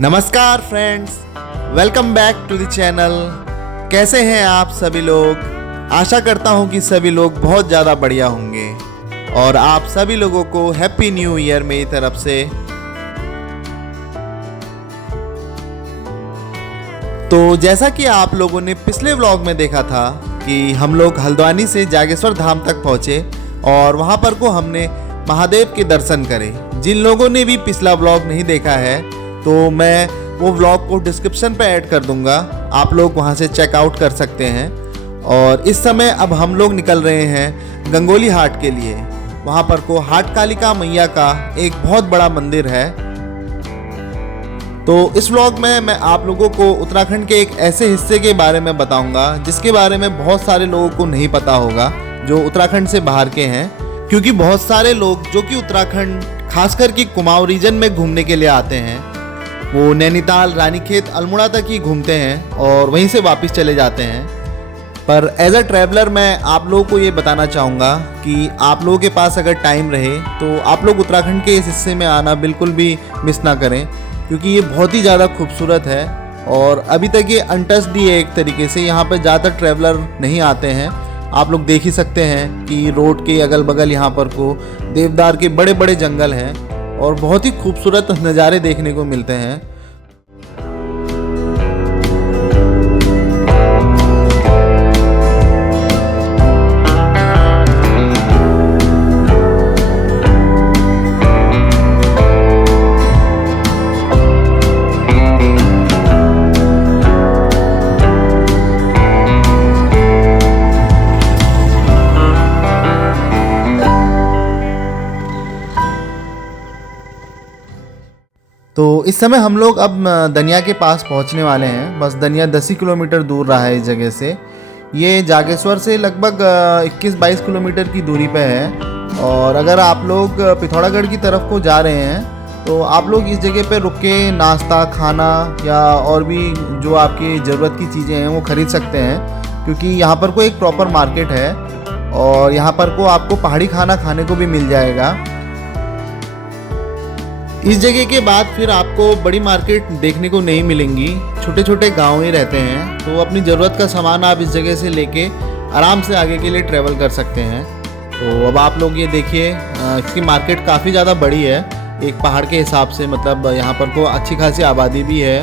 नमस्कार friends, welcome back to the channel. कैसे हैं आप सभी लोग? आशा करता हूं कि सभी लोग बहुत ज़्यादा बढ़िया होंगे और आप सभी लोगों को हैप्पी न्यू ईयर मेरी तरफ से। तो जैसा कि आप लोगों ने पिछले व्लॉग में देखा था कि हम लोग हल्द्वानी से जागेश्वर धाम तक पहुँचे और वहाँ पर को हमने महादेव के दर्शन करे। जिन लोगों ने भी पिछला व्लॉग नहीं देखा है तो मैं वो व्लॉग को डिस्क्रिप्शन पे ऐड कर दूंगा, आप लोग वहाँ से चेकआउट कर सकते हैं। और इस समय अब हम लोग निकल रहे हैं गंगोली हाट के लिए। वहाँ पर को हाट कालिका मैया का एक बहुत बड़ा मंदिर है। तो इस व्लॉग में मैं आप लोगों को उत्तराखंड के एक ऐसे हिस्से के बारे में बताऊंगा जिसके बारे में बहुत सारे लोगों को नहीं पता होगा जो उत्तराखंड से बाहर के हैं, क्योंकि बहुत सारे लोग जो कि उत्तराखंड खासकर कि कुमाऊं रीजन में घूमने के लिए आते हैं वो नैनीताल, रानीखेत, अल्मोड़ा तक ही घूमते हैं और वहीं से वापस चले जाते हैं। पर एज अ ट्रैवलर मैं आप लोगों को ये बताना चाहूँगा कि आप लोगों के पास अगर टाइम रहे तो आप लोग उत्तराखंड के इस हिस्से में आना बिल्कुल भी मिस ना करें, क्योंकि ये बहुत ही ज़्यादा खूबसूरत है और अभी तक ये अनटच्ड ही है। एक तरीके से यहाँ पर ज़्यादातर ट्रैवलर नहीं आते हैं। आप लोग देख ही सकते हैं कि रोड के अगल बगल यहाँ पर को देवदार के बड़े बड़े जंगल हैं और बहुत ही खूबसूरत नज़ारे देखने को मिलते हैं। तो इस समय हम लोग अब दनिया के पास पहुंचने वाले हैं। बस दनिया 10 ही किलोमीटर दूर रहा है इस जगह से। ये जागेश्वर से लगभग 21-22 किलोमीटर की दूरी पे है। और अगर आप लोग पिथौरागढ़ की तरफ को जा रहे हैं तो आप लोग इस जगह पे रुक के नाश्ता, खाना या और भी जो आपकी ज़रूरत की चीज़ें हैं वो ख़रीद सकते हैं, क्योंकि यहाँ पर को एक प्रॉपर मार्केट है और यहाँ पर को आपको पहाड़ी खाना खाने को भी मिल जाएगा। इस जगह के बाद फिर आपको बड़ी मार्केट देखने को नहीं मिलेंगी, छोटे छोटे गांव ही रहते हैं। तो अपनी ज़रूरत का सामान आप इस जगह से लेके आराम से आगे के लिए ट्रैवल कर सकते हैं। तो अब आप लोग ये देखिए, इसकी मार्केट काफ़ी ज़्यादा बड़ी है एक पहाड़ के हिसाब से। मतलब यहाँ पर को अच्छी खासी आबादी भी है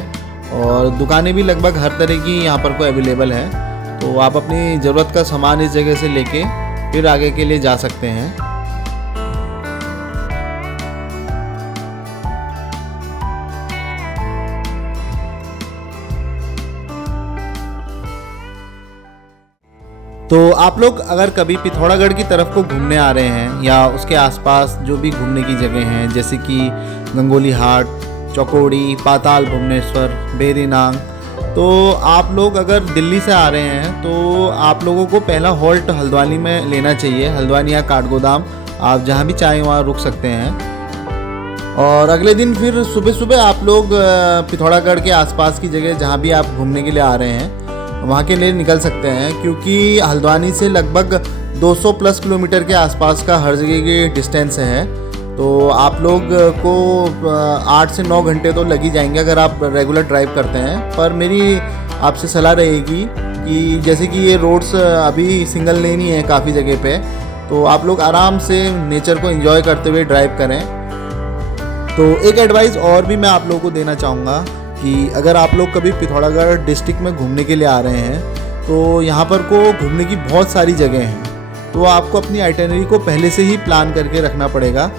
और दुकानें भी लगभग हर तरह की यहाँ पर को अवेलेबल है। तो आप अपनी ज़रूरत का सामान इस जगह से लेके फिर आगे के लिए जा सकते हैं। तो आप लोग अगर कभी पिथौरागढ़ की तरफ को घूमने आ रहे हैं या उसके आसपास जो भी घूमने की जगह हैं, जैसे कि गंगोली हाट, चौकोड़ी, पाताल भुवनेश्वर, बेरीनांग, तो आप लोग अगर दिल्ली से आ रहे हैं तो आप लोगों को पहला हॉल्ट हल्द्वानी में लेना चाहिए। हल्द्वानी या काठगोदाम, आप जहाँ भी चाहें वहाँ रुक सकते हैं। और अगले दिन फिर सुबह सुबह आप लोग पिथौरागढ़ के आसपास की जगह जहाँ भी आप घूमने के लिए आ रहे हैं वहाँ के लिए निकल सकते हैं, क्योंकि हल्द्वानी से लगभग 200 प्लस किलोमीटर के आसपास का हर जगह की डिस्टेंस है। तो आप लोग को 8 से 9 घंटे तो लग ही जाएंगे अगर आप रेगुलर ड्राइव करते हैं। पर मेरी आपसे सलाह रहेगी कि जैसे कि ये रोड्स अभी सिंगल लेन ही है काफ़ी जगह पे, तो आप लोग आराम से नेचर को एंजॉय करते हुए ड्राइव करें। तो एक एडवाइस और भी मैं आप लोगों को देना चाहूँगा कि अगर आप लोग कभी पिथौरागढ़ डिस्ट्रिक्ट में घूमने के लिए आ रहे हैं तो यहाँ पर को घूमने की बहुत सारी जगह हैं। तो आपको अपनी आइटिनरी को पहले से ही प्लान करके रखना पड़ेगा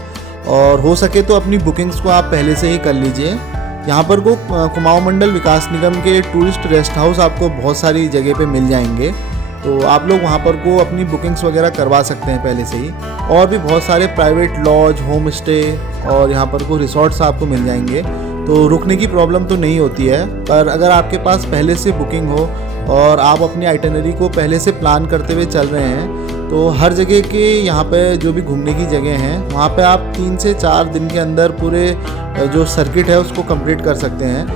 और हो सके तो अपनी बुकिंग्स को आप पहले से ही कर लीजिए। यहाँ पर को कुमाऊं मंडल विकास निगम के टूरिस्ट रेस्ट हाउस आपको बहुत सारी जगह पे मिल जाएंगे। तो आप लोग वहाँ पर को अपनी बुकिंग्स वगैरह करवा सकते हैं पहले से ही। और भी बहुत सारे प्राइवेट लॉज, होम स्टे और यहाँ पर को रिसोर्ट्स आपको मिल जाएंगे। तो रुकने की प्रॉब्लम तो नहीं होती है। पर अगर आपके पास पहले से बुकिंग हो और आप अपनी आइटिनरी को पहले से प्लान करते हुए चल रहे हैं तो हर जगह के यहाँ पे जो भी घूमने की जगह हैं वहाँ पे आप 3 से 4 दिन के अंदर पूरे जो सर्किट है उसको कंप्लीट कर सकते हैं।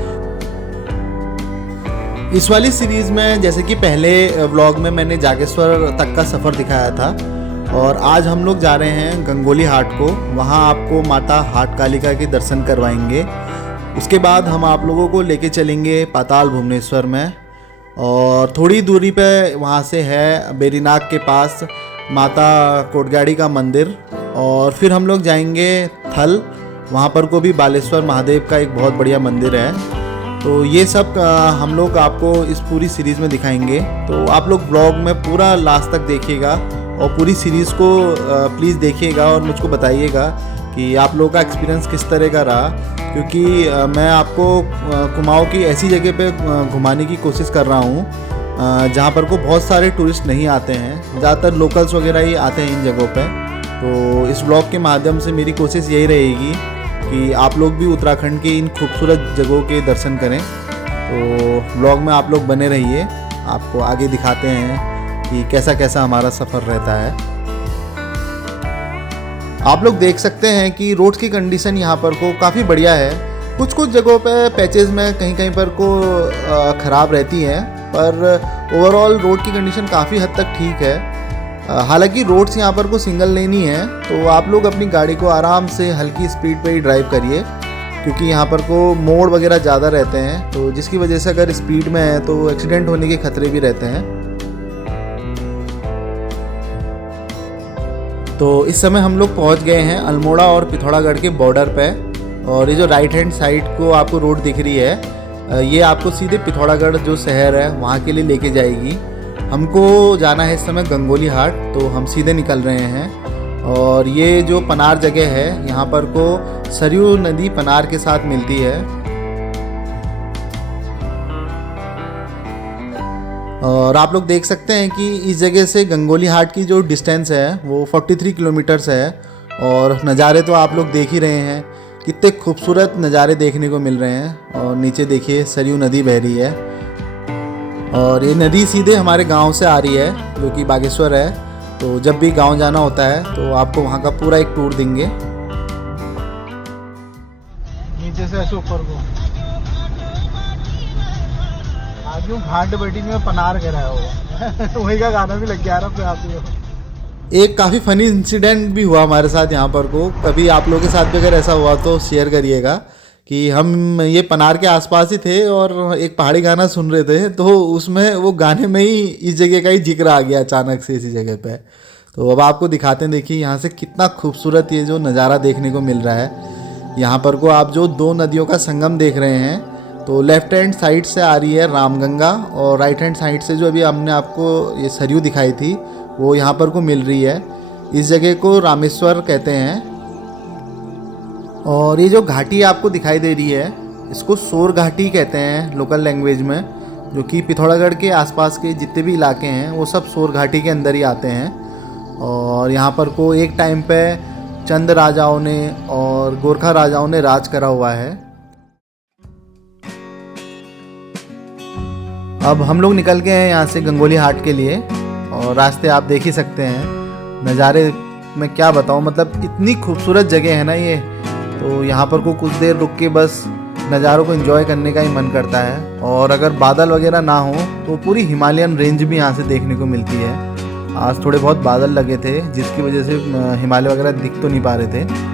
इस वाली सीरीज़ में जैसे कि पहले व्लॉग में मैंने जागेश्वर तक का सफ़र दिखाया था और आज हम लोग जा रहे हैं गंगोली हाट को। वहाँ आपको माता हाट कालिका के दर्शन करवाएंगे। उसके बाद हम आप लोगों को लेके चलेंगे पाताल भुवनेश्वर में, और थोड़ी दूरी पे वहाँ से है बेरीनाग के पास माता कोटगाड़ी का मंदिर, और फिर हम लोग जाएंगे थल, वहाँ पर को भी बालेश्वर महादेव का एक बहुत बढ़िया मंदिर है। तो ये सब हम लोग आपको इस पूरी सीरीज़ में दिखाएंगे। तो आप लोग ब्लॉग में पूरा लास्ट तक देखिएगा और पूरी सीरीज़ को प्लीज़ देखिएगा और मुझको बताइएगा कि आप लोगों का एक्सपीरियंस किस तरह का रहा, क्योंकि मैं आपको कुमाऊं की ऐसी जगह पे घुमाने की कोशिश कर रहा हूँ जहाँ पर को बहुत सारे टूरिस्ट नहीं आते हैं, ज़्यादातर लोकल्स वगैरह ही आते हैं इन जगहों पे। तो इस ब्लॉग के माध्यम से मेरी कोशिश यही रहेगी कि आप लोग भी उत्तराखंड के इन खूबसूरत जगहों के दर्शन करें। तो ब्लॉग में आप लोग बने रहिए, आपको आगे दिखाते हैं कि कैसा कैसा हमारा सफ़र रहता है। आप लोग देख सकते हैं कि रोड की कंडीशन यहाँ पर को काफ़ी बढ़िया है। कुछ कुछ जगहों पे पैचेस में कहीं कहीं पर को ख़राब रहती हैं, पर ओवरऑल रोड की कंडीशन काफ़ी हद तक ठीक है। हालांकि रोड्स यहाँ पर को सिंगल लेन ही है, तो आप लोग अपनी गाड़ी को आराम से हल्की स्पीड पे ही ड्राइव करिए, क्योंकि यहाँ पर को मोड़ वगैरह ज़्यादा रहते हैं, तो जिसकी वजह से अगर स्पीड में है तो एक्सीडेंट होने के खतरे भी रहते हैं। तो इस समय हम लोग पहुँच गए हैं अल्मोड़ा और पिथौरागढ़ के बॉर्डर पे, और ये जो राइट हैंड साइड को आपको रोड दिख रही है, ये आपको सीधे पिथौरागढ़ जो शहर है वहाँ के लिए लेके जाएगी। हमको जाना है इस समय गंगोली हाट, तो हम सीधे निकल रहे हैं। और ये जो पनार जगह है, यहाँ पर को सरयू नदी पनार के साथ मिलती है, और आप लोग देख सकते हैं कि इस जगह से गंगोली हाट की जो डिस्टेंस है वो 43 किलोमीटर्स है। और नज़ारे तो आप लोग देख ही रहे हैं, कितने खूबसूरत नज़ारे देखने को मिल रहे हैं। और नीचे देखिए सरयू नदी बह रही है, और ये नदी सीधे हमारे गांव से आ रही है जो कि बागेश्वर है। तो जब भी गांव जाना होता है तो आपको वहां का पूरा एक टूर देंगे। नीचे से ऐसे ऊपर को आज घाट बैठी में पनार गिरा हो वही का गाना भी लग गया रहा। एक काफ़ी फ़नी इंसिडेंट भी हुआ हमारे साथ यहाँ पर को, कभी आप लोगों के साथ भी अगर ऐसा हुआ तो शेयर करिएगा। कि हम ये पनार के आसपास ही थे और एक पहाड़ी गाना सुन रहे थे, तो उसमें वो गाने में ही इस जगह का ही जिक्र आ गया अचानक से इसी जगह पे। तो अब आपको दिखाते हैं, देखिए यहाँ से कितना खूबसूरत ये जो नज़ारा देखने को मिल रहा है। यहाँ पर को आप जो दो नदियों का संगम देख रहे हैं, तो लेफ्ट हैंड साइड से आ रही है रामगंगा, और राइट हैंड साइड से जो अभी हमने आपको ये सरयू दिखाई थी वो यहाँ पर को मिल रही है। इस जगह को रामेश्वर कहते हैं। और ये जो घाटी आपको दिखाई दे रही है, इसको सोर घाटी कहते हैं लोकल लैंग्वेज में, जो कि पिथौरागढ़ के आसपास के जितने भी इलाके हैं वो सब सोर घाटी के अंदर ही आते हैं। और यहाँ पर को एक टाइम पे चंद राजाओं ने और गोरखा राजाओं ने राज करा हुआ है। अब हम लोग निकल गए हैं यहाँ से गंगोली हाट के लिए, और रास्ते आप देख ही सकते हैं। नज़ारे मैं क्या बताऊँ, मतलब इतनी खूबसूरत जगह है ना ये, तो यहाँ पर को कुछ देर रुक के बस नज़ारों को एंजॉय करने का ही मन करता है। और अगर बादल वगैरह ना हो तो पूरी हिमालयन रेंज भी यहाँ से देखने को मिलती है। आज थोड़े बहुत बादल लगे थे जिसकी वजह से हिमालय वगैरह दिख तो नहीं पा रहे थे।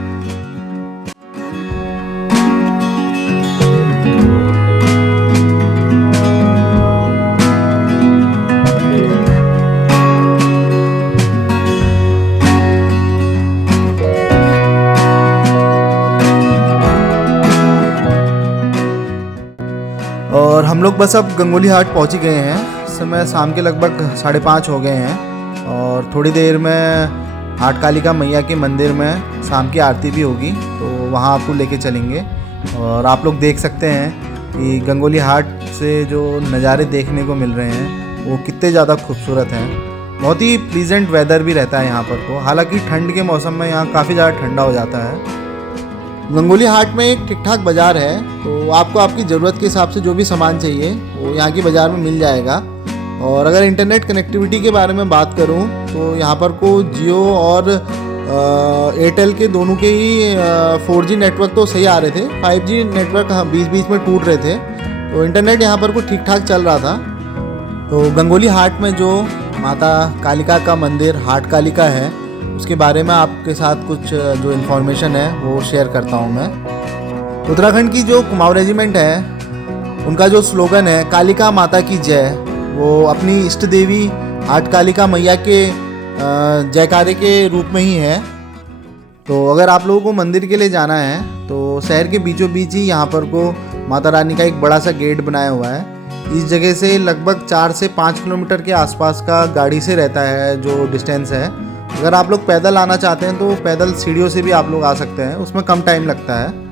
और हम लोग बस अब गंगोली हाट पहुंच ही गए हैं। इस समय शाम के लगभग 5:30 हो गए हैं, और थोड़ी देर में हाट कालिका मैया के मंदिर में शाम की आरती भी होगी, तो वहां आपको लेके चलेंगे। और आप लोग देख सकते हैं कि गंगोली हाट से जो नज़ारे देखने को मिल रहे हैं वो कितने ज़्यादा खूबसूरत हैं। बहुत ही प्लीजेंट वेदर भी रहता है यहाँ पर को, हालांकि ठंड के मौसम में यहाँ काफ़ी ज़्यादा ठंडा हो जाता है। गंगोली हाट में एक ठीक ठाक बाज़ार है, तो आपको आपकी ज़रूरत के हिसाब से जो भी सामान चाहिए वो यहाँ की बाज़ार में मिल जाएगा। और अगर इंटरनेट कनेक्टिविटी के बारे में बात करूँ तो यहाँ पर को जियो और एयरटेल के दोनों के ही 4G नेटवर्क तो सही आ रहे थे, 5G नेटवर्क बीच बीच में टूट रहे थे, तो इंटरनेट यहाँ पर को ठीक ठाक चल रहा था। तो गंगोली हाट में जो माता कालिका का मंदिर हाट कालिका है, उसके बारे में आपके साथ कुछ जो इन्फॉर्मेशन है वो शेयर करता हूँ मैं। उत्तराखंड की जो कुमाऊं रेजिमेंट है उनका जो स्लोगन है कालिका माता की जय, वो अपनी इष्ट देवी आठ कालिका मैया के जयकारे के रूप में ही है। तो अगर आप लोगों को मंदिर के लिए जाना है तो शहर के बीचों बीच ही यहाँ पर को माता रानी का एक बड़ा सा गेट बनाया हुआ है। इस जगह से लगभग 4 से 5 किलोमीटर के आसपास का गाड़ी से रहता है जो डिस्टेंस है। अगर आप लोग पैदल आना चाहते हैं तो पैदल सीढ़ियों से भी आप लोग आ सकते हैं, उसमें कम टाइम लगता है।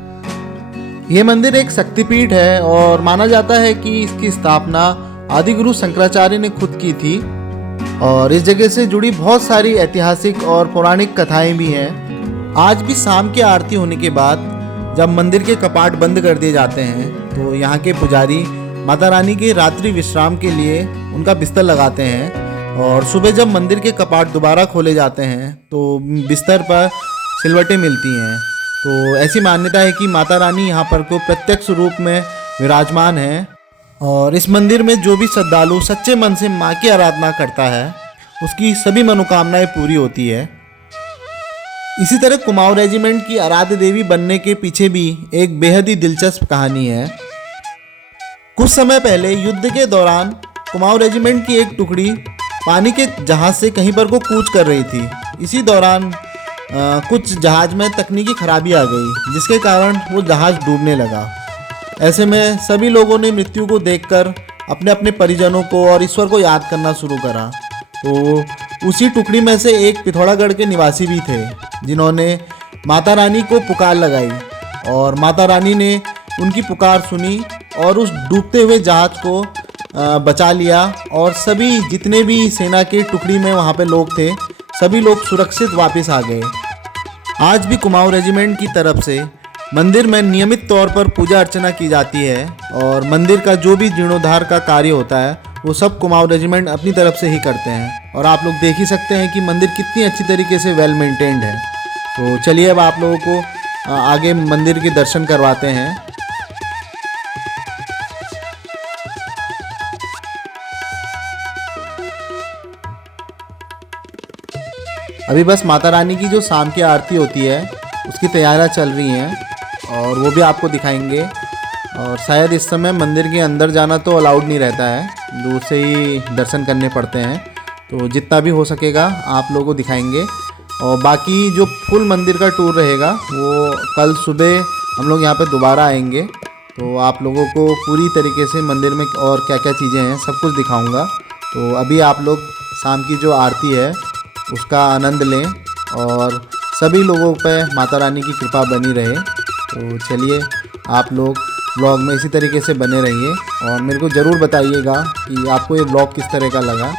ये मंदिर एक शक्तिपीठ है और माना जाता है कि इसकी स्थापना आदि गुरु शंकराचार्य ने खुद की थी और इस जगह से जुड़ी बहुत सारी ऐतिहासिक और पौराणिक कथाएं भी हैं। आज भी शाम की आरती होने के बाद जब मंदिर के कपाट बंद कर दिए जाते हैं तो यहाँ के पुजारी माता रानी के रात्रि विश्राम के लिए उनका बिस्तर लगाते हैं और सुबह जब मंदिर के कपाट दोबारा खोले जाते हैं तो बिस्तर पर सिलवटें मिलती हैं। तो ऐसी मान्यता है कि माता रानी यहाँ पर को प्रत्यक्ष रूप में विराजमान है और इस मंदिर में जो भी श्रद्धालु सच्चे मन से माँ की आराधना करता है उसकी सभी मनोकामनाएं पूरी होती है। इसी तरह कुमाऊं रेजिमेंट की आराध्य देवी बनने के पीछे भी एक बेहद ही दिलचस्प कहानी है। कुछ समय पहले युद्ध के दौरान कुमाऊं रेजिमेंट की एक टुकड़ी पानी के जहाज से कहीं पर को कूच कर रही थी। इसी दौरान कुछ जहाज में तकनीकी खराबी आ गई जिसके कारण वो जहाज डूबने लगा। ऐसे में सभी लोगों ने मृत्यु को देखकर अपने अपने परिजनों को और ईश्वर को याद करना शुरू करा। तो उसी टुकड़ी में से एक पिथौरागढ़ के निवासी भी थे जिन्होंने माता रानी को पुकार लगाई और माता रानी ने उनकी पुकार सुनी और उस डूबते हुए जहाज को बचा लिया और सभी जितने भी सेना के टुकड़ी में वहाँ पे लोग थे सभी लोग सुरक्षित वापस आ गए। आज भी कुमाऊं रेजिमेंट की तरफ से मंदिर में नियमित तौर पर पूजा अर्चना की जाती है और मंदिर का जो भी जीर्णोद्धार का कार्य होता है वो सब कुमाऊं रेजिमेंट अपनी तरफ से ही करते हैं और आप लोग देख ही सकते हैं कि मंदिर कितनी अच्छी तरीके से वेल मेंटेन्ड है। तो चलिए अब आप लोगों को आगे मंदिर के दर्शन करवाते हैं। अभी बस माता रानी की जो शाम की आरती होती है उसकी तैयारियां चल रही हैं और वो भी आपको दिखाएंगे और शायद इस समय मंदिर के अंदर जाना तो अलाउड नहीं रहता है, दूर से ही दर्शन करने पड़ते हैं। तो जितना भी हो सकेगा आप लोगों को दिखाएंगे और बाकी जो फुल मंदिर का टूर रहेगा वो कल सुबह हम लोग यहाँ पे दोबारा आएंगे तो आप लोगों को पूरी तरीके से मंदिर में और क्या क्या चीज़ें हैं सब कुछ दिखाऊंगा। तो अभी आप लोग शाम की जो आरती है उसका आनंद लें और सभी लोगों पर माता रानी की कृपा बनी रहे। तो चलिए आप लोग ब्लॉग में इसी तरीके से बने रहिए और मेरे को ज़रूर बताइएगा कि आपको ये ब्लॉग किस तरह का लगा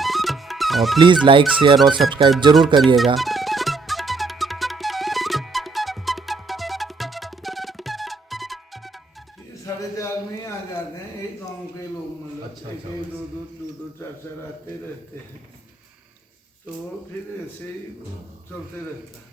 और प्लीज़ लाइक शेयर और सब्सक्राइब ज़रूर करिएगा। साढ़े 4 में ही आ जाते हैं एक गांव के लोग, मतलब अच्छा, एक एक दो 4 आते रहते हैं तो फिर ऐसे ही चलते रहता है।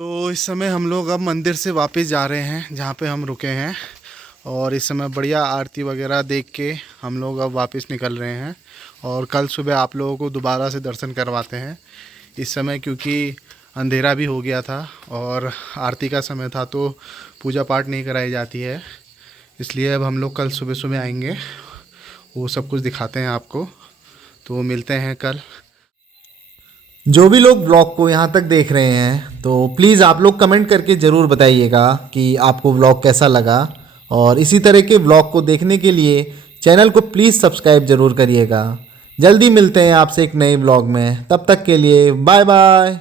तो इस समय हम लोग अब मंदिर से वापस जा रहे हैं जहाँ पे हम रुके हैं और इस समय बढ़िया आरती वगैरह देख के हम लोग अब वापस निकल रहे हैं और कल सुबह आप लोगों को दोबारा से दर्शन करवाते हैं। इस समय क्योंकि अंधेरा भी हो गया था और आरती का समय था तो पूजा पाठ नहीं कराई जाती है, इसलिए अब हम लोग कल सुबह सुबह आएंगे, वो सब कुछ दिखाते हैं आपको। तो मिलते हैं कल। जो भी लोग व्लॉग को यहाँ तक देख रहे हैं तो प्लीज़ आप लोग कमेंट करके ज़रूर बताइएगा कि आपको व्लॉग कैसा लगा, और इसी तरह के व्लॉग को देखने के लिए चैनल को प्लीज़ सब्सक्राइब ज़रूर करिएगा। जल्दी मिलते हैं आपसे एक नए व्लॉग में, तब तक के लिए बाय बाय।